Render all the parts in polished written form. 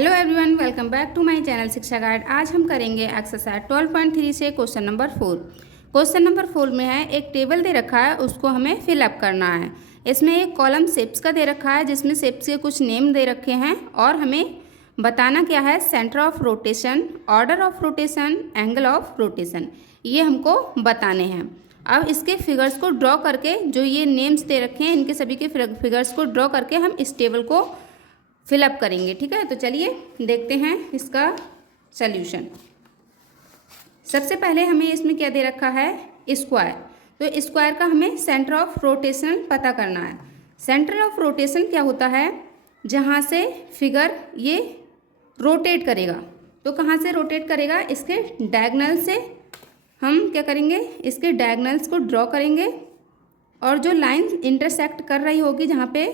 Hello everyone, welcome back to my channel Shiksha Guide. आज हम करेंगे एक्सरसाइज 12.3 से क्वेश्चन नंबर 4। क्वेश्चन नंबर 4 में है एक टेबल दे रखा है, उसको हमें फिलअप करना है। इसमें एक कॉलम शेप्स का दे रखा है जिसमें शेप्स के कुछ नेम दे रखे हैं और हमें बताना क्या है, centre of rotation, order of rotation, angle of rotation, ये हमको बताने हैं। अब इसके फिगर्स को ड्रॉ करके, जो ये नेम्स दे रखे हैं इनके सभी के फिगर्स को ड्रॉ करके हम इस टेबल को फिलअप करेंगे। ठीक है, तो चलिए देखते हैं इसका सल्यूशन। सबसे पहले हमें इसमें क्या दे रखा है, स्क्वायर। तो स्क्वायर का हमें सेंटर ऑफ रोटेशन पता करना है। सेंटर ऑफ रोटेशन क्या होता है, जहाँ से फिगर ये रोटेट करेगा। तो कहाँ से रोटेट करेगा, इसके डायगोनल से हम क्या करेंगे, इसके डायगोनल्स को ड्रॉ करेंगे और जो लाइन इंटरसेक्ट कर रही होगी, जहाँ पे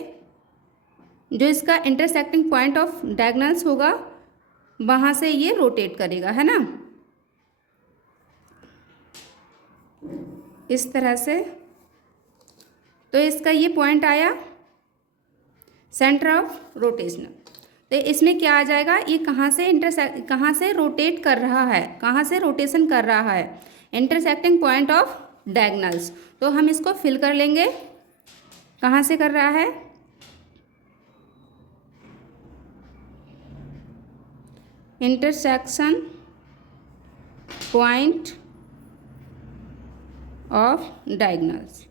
जो इसका इंटरसेक्टिंग पॉइंट ऑफ डायगोनल्स होगा, वहाँ से ये रोटेट करेगा, है ना, इस तरह से। तो इसका ये पॉइंट आया सेंटर ऑफ रोटेशन। तो इसमें क्या आ जाएगा, ये कहाँ से रोटेट कर रहा है, कहाँ से रोटेशन कर रहा है, इंटरसेक्टिंग पॉइंट ऑफ डायगोनल्स। तो हम इसको फिल कर लेंगे, कहाँ से कर रहा है, इंटरसेक्शन पॉइंट ऑफ डायगोनल्स।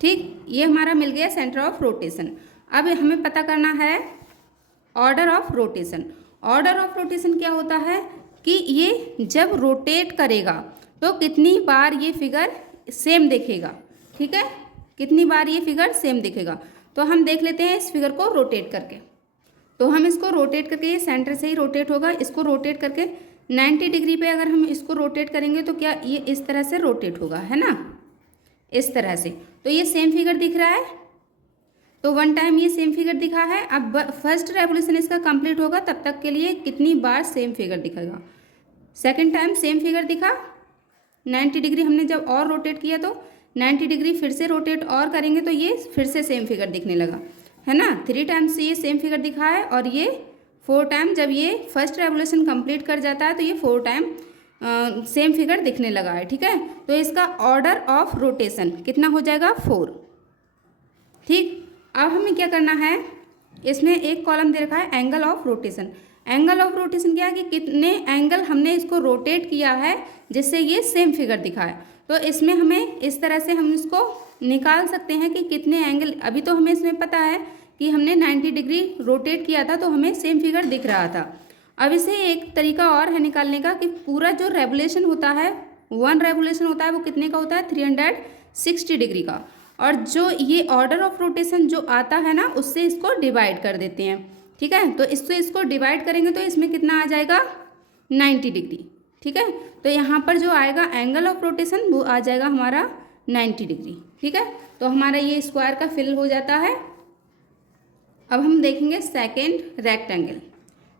ठीक, ये हमारा मिल गया सेंटर ऑफ रोटेशन। अब हमें पता करना है order of rotation. Order of rotation क्या होता है कि ये जब रोटेट करेगा तो कितनी बार ये फिगर सेम दिखेगा। ठीक है, कितनी बार ये फिगर सेम दिखेगा। तो हम देख लेते हैं इस फिगर को रोटेट करके। तो हम इसको रोटेट करके, ये सेंटर से ही रोटेट होगा, इसको रोटेट करके 90 डिग्री पे अगर हम इसको रोटेट करेंगे तो क्या ये इस तरह से रोटेट होगा, है ना, इस तरह से। तो ये सेम फिगर दिख रहा है, तो वन टाइम ये सेम फिगर दिखा है। अब फर्स्ट रेवोल्यूशन इसका कंप्लीट होगा, तब तक के लिए कितनी बार सेम फिगर दिखेगा। सेकेंड टाइम सेम फिगर दिखा, 90 डिग्री हमने जब और रोटेट किया तो 90 डिग्री फिर से रोटेट और करेंगे तो ये फिर से सेम फिगर दिखने लगा, है ना। 3 टाइम्स ये सेम फिगर दिखा है और ये 4 टाइम, जब ये फर्स्ट रेवोल्यूशन कंप्लीट कर जाता है तो ये 4 टाइम सेम फिगर दिखने लगा है। ठीक है, तो इसका ऑर्डर ऑफ रोटेशन कितना हो जाएगा, 4। ठीक, अब हमें क्या करना है, इसमें एक कॉलम दे रखा है angle of rotation. Angle of rotation क्या है कि कितने एंगल हमने इसको रोटेट किया है जिससे ये सेम फिगर दिखा है। तो इसमें हमें इस तरह से हम इसको निकाल सकते हैं कि कितने एंगल। अभी तो हमें इसमें पता है कि हमने 90 डिग्री रोटेट किया था तो हमें सेम फिगर दिख रहा था। अब इसे एक तरीका और है निकालने का कि पूरा जो रेवोल्यूशन होता है, 1 रेवोल्यूशन होता है, वो कितने का होता है, 360 डिग्री का। और जो ये ऑर्डर ऑफ रोटेशन जो आता है ना, उससे इसको डिवाइड कर देते हैं। ठीक है, तो इसको डिवाइड करेंगे तो इसमें कितना आ जाएगा, 90 डिग्री। ठीक है, तो यहाँ पर जो आएगा एंगल ऑफ रोटेशन वो आ जाएगा हमारा 90 डिग्री। ठीक है, तो हमारा ये स्क्वायर का फिल हो जाता है। अब हम देखेंगे सेकेंड रेक्टेंगल।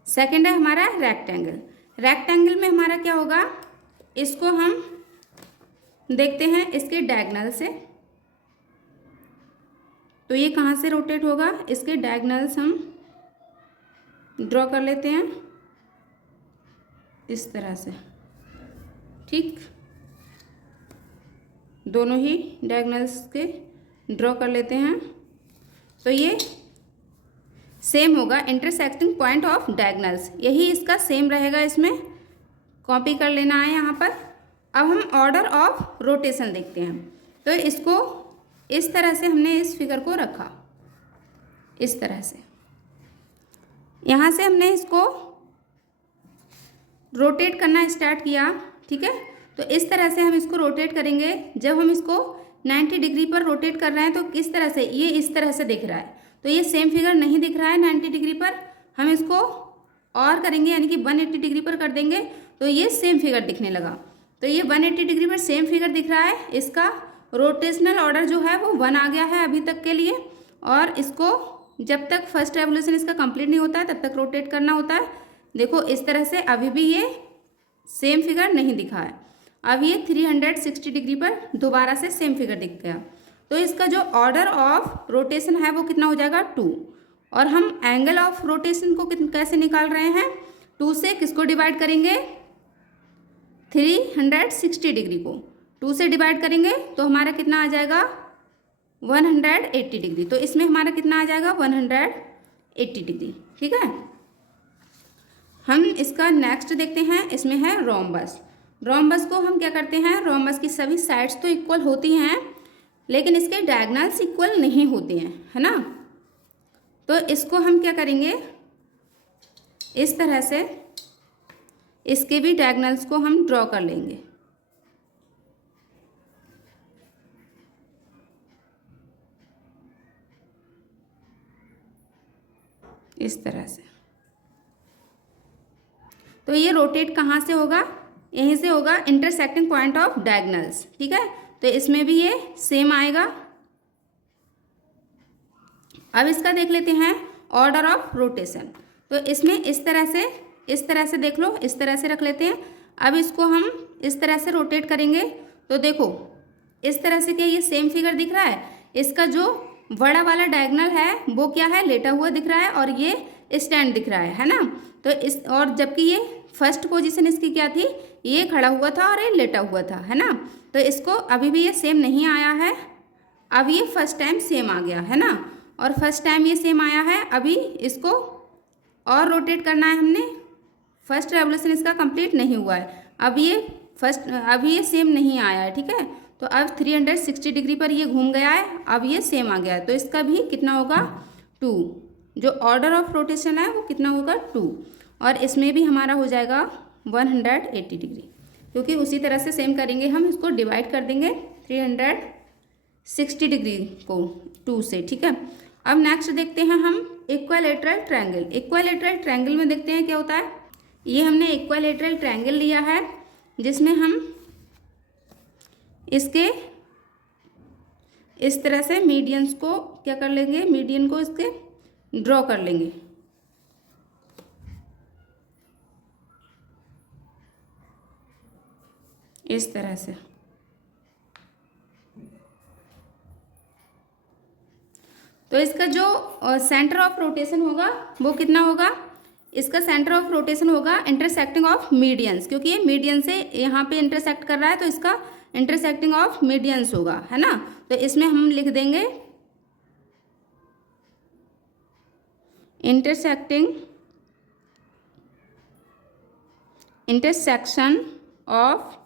सेकेंड है हमारा रेक्टेंगल। रेक्टेंगल में हमारा क्या होगा, इसको हम देखते हैं इसके डायगोनल से। तो ये कहाँ से रोटेट होगा, इसके डायगोनल्स हम ड्रॉ कर लेते हैं इस तरह से। ठीक, दोनों ही डायगोनल्स के ड्रॉ कर लेते हैं। तो ये सेम होगा, इंटरसेक्टिंग पॉइंट ऑफ डायगोनल्स, यही इसका सेम रहेगा, इसमें कॉपी कर लेना है यहाँ पर। अब हम ऑर्डर ऑफ रोटेशन देखते हैं। तो इसको इस तरह से हमने इस फिगर को रखा, इस तरह से। यहाँ से हमने इसको रोटेट करना स्टार्ट किया। ठीक है, तो इस तरह से हम इसको रोटेट करेंगे। जब हम इसको 90 डिग्री पर रोटेट कर रहे हैं तो किस तरह से, ये इस तरह से दिख रहा है। तो ये सेम फिगर नहीं दिख रहा है 90 डिग्री पर, हम इसको और करेंगे, यानी कि 180 डिग्री पर कर देंगे तो ये सेम फिगर दिखने लगा। तो ये 180 डिग्री पर सेम फिगर दिख रहा है। इसका रोटेशनल ऑर्डर जो है वो 1 आ गया है अभी तक के लिए, और इसको जब तक फर्स्ट रेवोल्यूशन इसका कंप्लीट नहीं होता है तब तक रोटेट करना होता है। देखो इस तरह से अभी भी ये सेम फिगर नहीं दिखा है। अब ये 360 डिग्री पर दोबारा से सेम फिगर दिख गया। तो इसका जो ऑर्डर ऑफ रोटेशन है वो कितना हो जाएगा 2। और हम एंगल ऑफ रोटेशन को कैसे निकाल रहे हैं, 2 से किसको डिवाइड करेंगे, 360 डिग्री को 2 से डिवाइड करेंगे तो हमारा कितना आ जाएगा 180 डिग्री। तो इसमें हमारा कितना आ जाएगा 180 डिग्री। ठीक है, हम इसका नेक्स्ट देखते हैं। इसमें है रोम्बस। रोम्बस को हम क्या करते हैं, रोम्बस की सभी साइड्स तो इक्वल होती हैं लेकिन इसके डायगोनल्स इक्वल नहीं होते हैं, है ना। तो इसको हम क्या करेंगे, इस तरह से इसके भी डायगोनल्स को हम ड्रॉ कर लेंगे। इस तरह से। तो ये रोटेट कहाँ से होगा, यहीं से होगा, इंटरसेक्टिंग पॉइंट ऑफ डायगोनल्स। ठीक है, तो इसमें भी ये सेम आएगा। अब इसका देख लेते हैं ऑर्डर ऑफ रोटेशन। तो इसमें इस तरह से देख लो, इस तरह से रख लेते हैं। अब इसको हम इस तरह से रोटेट करेंगे तो देखो इस तरह से, क्या ये सेम फिगर दिख रहा है। इसका जो बड़ा वाला डायगोनल है वो क्या है, लेटा हुआ दिख रहा है और ये स्टैंड दिख रहा है ना। तो इस, और जबकि ये फर्स्ट पोजीशन इसकी क्या थी, ये खड़ा हुआ था और ये लेटा हुआ था, है ना। तो इसको अभी भी ये सेम नहीं आया है, अब ये फर्स्ट टाइम सेम आ गया, है ना। और फर्स्ट टाइम ये सेम आया है, अभी इसको और रोटेट करना है हमने। फर्स्ट रेवोल्यूशन इसका कंप्लीट नहीं हुआ है, अभी ये सेम नहीं आया है। ठीक है, तो अब 360 डिग्री पर ये घूम गया है, अब ये सेम आ गया है। तो इसका भी कितना होगा 2, जो ऑर्डर ऑफ रोटेशन है वो कितना होगा 2। और इसमें भी हमारा हो जाएगा 180 डिग्री, क्योंकि उसी तरह से सेम करेंगे हम, इसको डिवाइड कर देंगे 360 डिग्री को 2 से। ठीक है, अब नेक्स्ट देखते हैं हम इक्विलैटरल ट्रायंगल। इक्विलैटरल ट्रायंगल में देखते हैं क्या होता है। ये हमने इक्विलैटरल ट्रायंगल लिया है जिसमें हम इसके इस तरह से मीडियंस को क्या कर लेंगे, मीडियन को इसके ड्रॉ कर लेंगे। इस तरह से। तो इसका जो सेंटर ऑफ रोटेशन होगा वो कितना होगा, इसका सेंटर ऑफ रोटेशन होगा इंटरसेक्टिंग ऑफ मीडियंस, क्योंकि ये मीडियन से यहाँ पे इंटरसेक्ट कर रहा है तो इसका इंटरसेक्टिंग ऑफ मीडियंस होगा, है ना। तो इसमें हम लिख देंगे इंटरसेक्शन ऑफ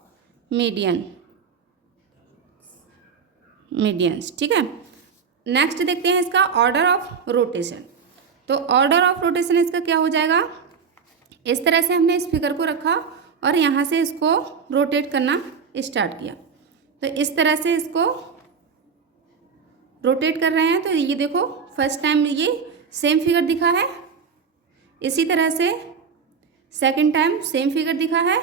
मीडियंस। ठीक है, नेक्स्ट देखते हैं इसका ऑर्डर ऑफ रोटेशन। तो ऑर्डर ऑफ रोटेशन इसका क्या हो जाएगा, इस तरह से हमने इस फिगर को रखा और यहाँ से इसको रोटेट करना स्टार्ट किया। तो इस तरह से इसको रोटेट कर रहे हैं। तो ये देखो फर्स्ट टाइम ये सेम फिगर दिखा है, इसी तरह से सेकंड टाइम सेम फिगर दिखा है,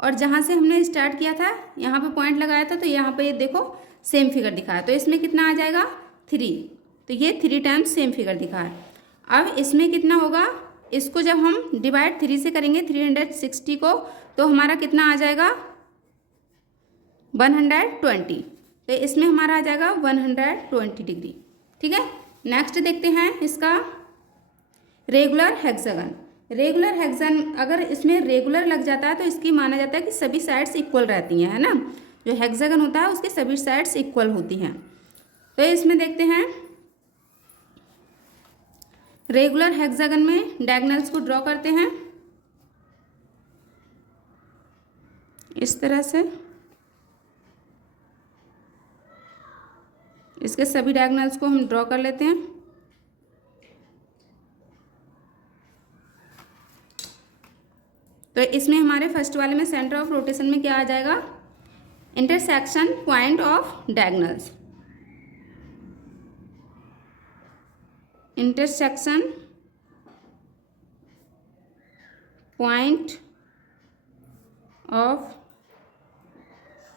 और जहाँ से हमने स्टार्ट किया था यहाँ पे पॉइंट लगाया था तो यहाँ पे ये देखो सेम फिगर दिखा है। तो इसमें कितना आ जाएगा 3, तो ये 3 टाइम्स सेम फिगर दिखा है। अब इसमें कितना होगा, इसको जब हम डिवाइड 3 से करेंगे 360 को, तो हमारा कितना आ जाएगा 120। तो इसमें हमारा आ जाएगा 120 डिग्री। ठीक है, नेक्स्ट देखते हैं इसका रेगुलर हेक्सागन। रेगुलर हेक्सागन अगर इसमें रेगुलर लग जाता है तो इसकी माना जाता है कि सभी साइड्स इक्वल रहती हैं, है ना। जो हेक्सागन होता है उसकी सभी साइड्स इक्वल होती हैं। तो इसमें देखते हैं रेगुलर हेक्सागन में डायगोनल्स को ड्रॉ करते हैं इस तरह से। इसके सभी डायगोनल्स को हम ड्रॉ कर लेते हैं। तो इसमें हमारे फर्स्ट वाले में सेंटर ऑफ रोटेशन में क्या आ जाएगा, intersection point of diagonals. Intersection point of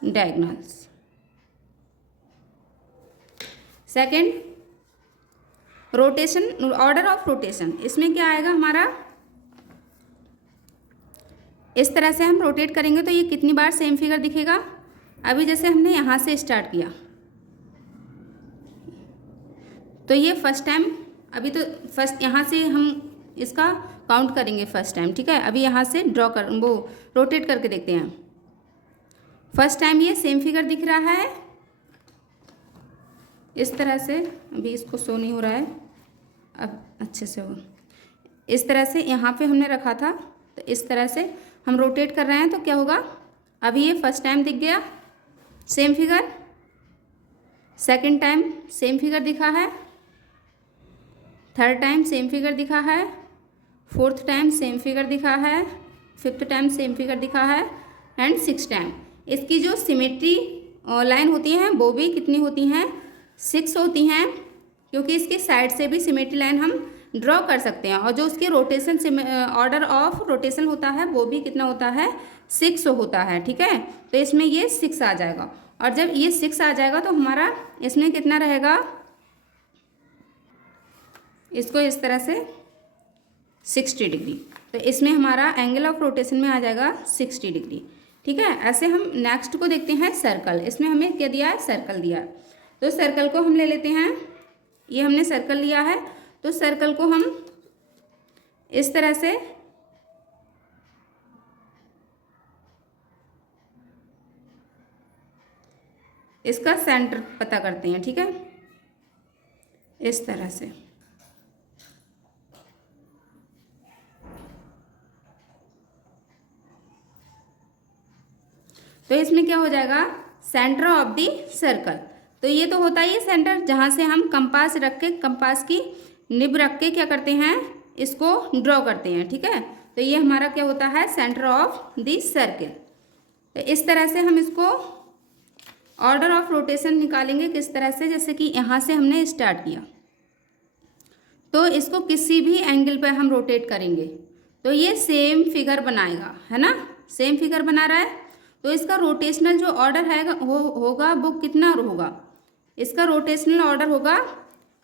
diagonals. Second rotation, order of rotation, इसमें क्या आएगा हमारा, इस तरह से हम रोटेट करेंगे तो ये कितनी बार सेम फिगर दिखेगा। अभी जैसे हमने यहाँ से स्टार्ट किया, तो ये फर्स्ट टाइम, अभी तो फर्स्ट यहाँ से हम इसका काउंट करेंगे फर्स्ट टाइम, ठीक है। अभी यहाँ से ड्रॉ कर वो रोटेट करके देखते हैं। फर्स्ट टाइम ये सेम फिगर दिख रहा है इस तरह से, अभी इसको शो नहीं हो रहा है, अब अच्छे से हो। इस तरह से यहाँ पे हमने रखा था, तो इस तरह से हम रोटेट कर रहे हैं, तो क्या होगा, अभी ये फर्स्ट टाइम दिख गया same figure, second time same figure दिखा है, थर्ड टाइम सेम फिगर दिखा है, फोर्थ टाइम सेम फिगर दिखा है, फिफ्थ टाइम सेम फिगर दिखा है, एंड सिक्स टाइम। इसकी जो सिमेट्री लाइन होती हैं वो भी कितनी होती हैं, 6 होती हैं, क्योंकि इसके साइड से भी सिमेट्री लाइन हम ड्रॉ कर सकते हैं। और जो उसके रोटेशन ऑर्डर ऑफ रोटेशन होता है वो भी कितना होता है, 6 होता है, ठीक है। तो इसमें ये 6 आ जाएगा, और जब ये 6 आ जाएगा तो हमारा इसमें कितना रहेगा, इसको इस तरह से 60 डिग्री, तो इसमें हमारा एंगल ऑफ रोटेशन में आ जाएगा 60 डिग्री, ठीक है। ऐसे हम नेक्स्ट को देखते हैं, सर्कल। इसमें हमें क्या दिया है, सर्कल दिया है। तो सर्कल को हम ले लेते हैं, ये हमने सर्कल लिया है, तो सर्कल को हम इस तरह से इसका सेंटर पता करते हैं, ठीक है, इस तरह से। तो इसमें क्या हो जाएगा, सेंटर ऑफ द सर्कल। तो ये तो होता ही है सेंटर, जहाँ से हम कंपास रख के, कंपास की निब रख के क्या करते हैं, इसको ड्रॉ करते हैं, ठीक है। तो ये हमारा क्या होता है, सेंटर ऑफ द सर्कल। तो इस तरह से हम इसको ऑर्डर ऑफ रोटेशन निकालेंगे, किस तरह से, जैसे कि यहाँ से हमने स्टार्ट किया, तो इसको किसी भी एंगल पर हम रोटेट करेंगे तो ये सेम फिगर बनाएगा, है ना, सेम फिगर बना रहा है। तो इसका रोटेशनल जो ऑर्डर है होगा वो कितना होगा, इसका रोटेशनल ऑर्डर होगा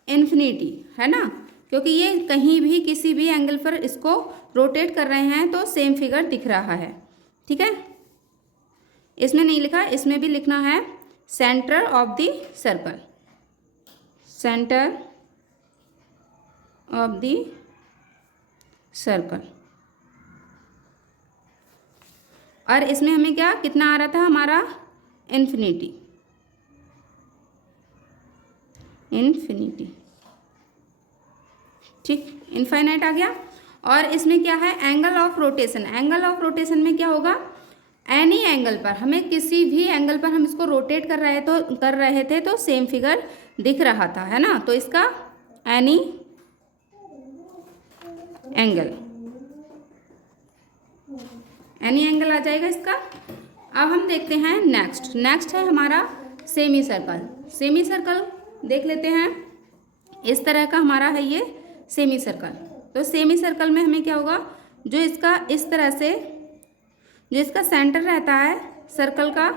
इन्फिनिटी, है ना, क्योंकि ये कहीं भी किसी भी एंगल पर इसको रोटेट कर रहे हैं तो सेम फिगर दिख रहा है, ठीक है। इसमें नहीं लिखा, इसमें भी लिखना है centre of the circle, centre of the circle. और इसमें हमें क्या कितना आ रहा था, हमारा इन्फिनिटी, इन्फिनिटी, ठीक, इनफाइनाइट आ गया। और इसमें क्या है, angle of rotation. Angle of rotation में क्या होगा, एनी एंगल पर, हमें किसी भी एंगल पर हम इसको रोटेट कर रहे थे तो सेम फिगर दिख रहा था, है ना। तो इसका एनी एंगल, एनी एंगल आ जाएगा इसका। अब हम देखते हैं नेक्स्ट है हमारा सेमी सर्कल। सेमी सर्कल देख लेते हैं, इस तरह का हमारा है ये सेमी सर्कल। तो सेमी सर्कल में हमें क्या होगा, जो इसका इस तरह से जो इसका सेंटर रहता है सर्कल का,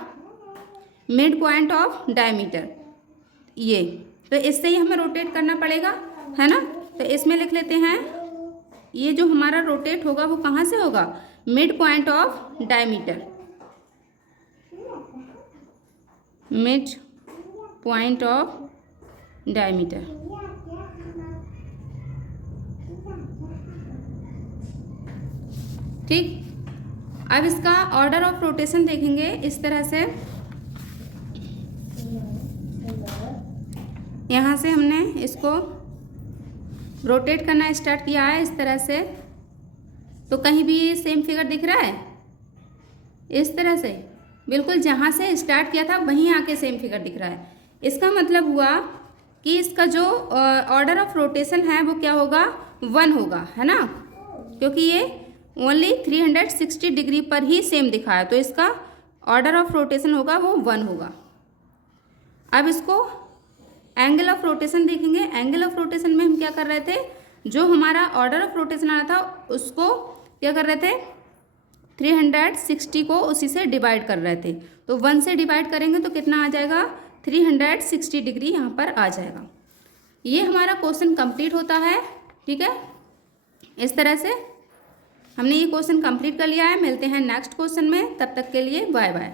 मिड पॉइंट ऑफ डायमीटर, ये, तो इससे ही हमें रोटेट करना पड़ेगा, है ना। तो इसमें लिख लेते हैं, ये जो हमारा रोटेट होगा वो कहाँ से होगा, mid point of diameter, mid point of diameter. ठीक, अब इसका ऑर्डर ऑफ रोटेशन देखेंगे इस तरह से। यहाँ से हमने इसको रोटेट करना स्टार्ट किया है इस तरह से, तो कहीं भी ये सेम फिगर दिख रहा है, इस तरह से बिल्कुल जहाँ से स्टार्ट किया था वहीं आके सेम फिगर दिख रहा है। इसका मतलब हुआ कि इसका जो ऑर्डर ऑफ रोटेशन है वो क्या होगा, 1 होगा, है ना, क्योंकि ये ओनली 360 डिग्री पर ही सेम दिखा है, तो इसका ऑर्डर ऑफ रोटेशन होगा वो 1 होगा। अब इसको एंगल ऑफ रोटेशन देखेंगे। एंगल ऑफ रोटेशन में हम क्या कर रहे थे, जो हमारा ऑर्डर ऑफ रोटेशन आना था उसको क्या कर रहे थे, 360 को उसी से डिवाइड कर रहे थे। तो 1 से डिवाइड करेंगे तो कितना आ जाएगा, 360 डिग्री यहाँ पर आ जाएगा। ये हमारा क्वेश्चन कंप्लीट होता है, ठीक है। इस तरह से हमने ये क्वेश्चन कंप्लीट कर लिया है। मिलते हैं नेक्स्ट क्वेश्चन में, तब तक के लिए बाय बाय।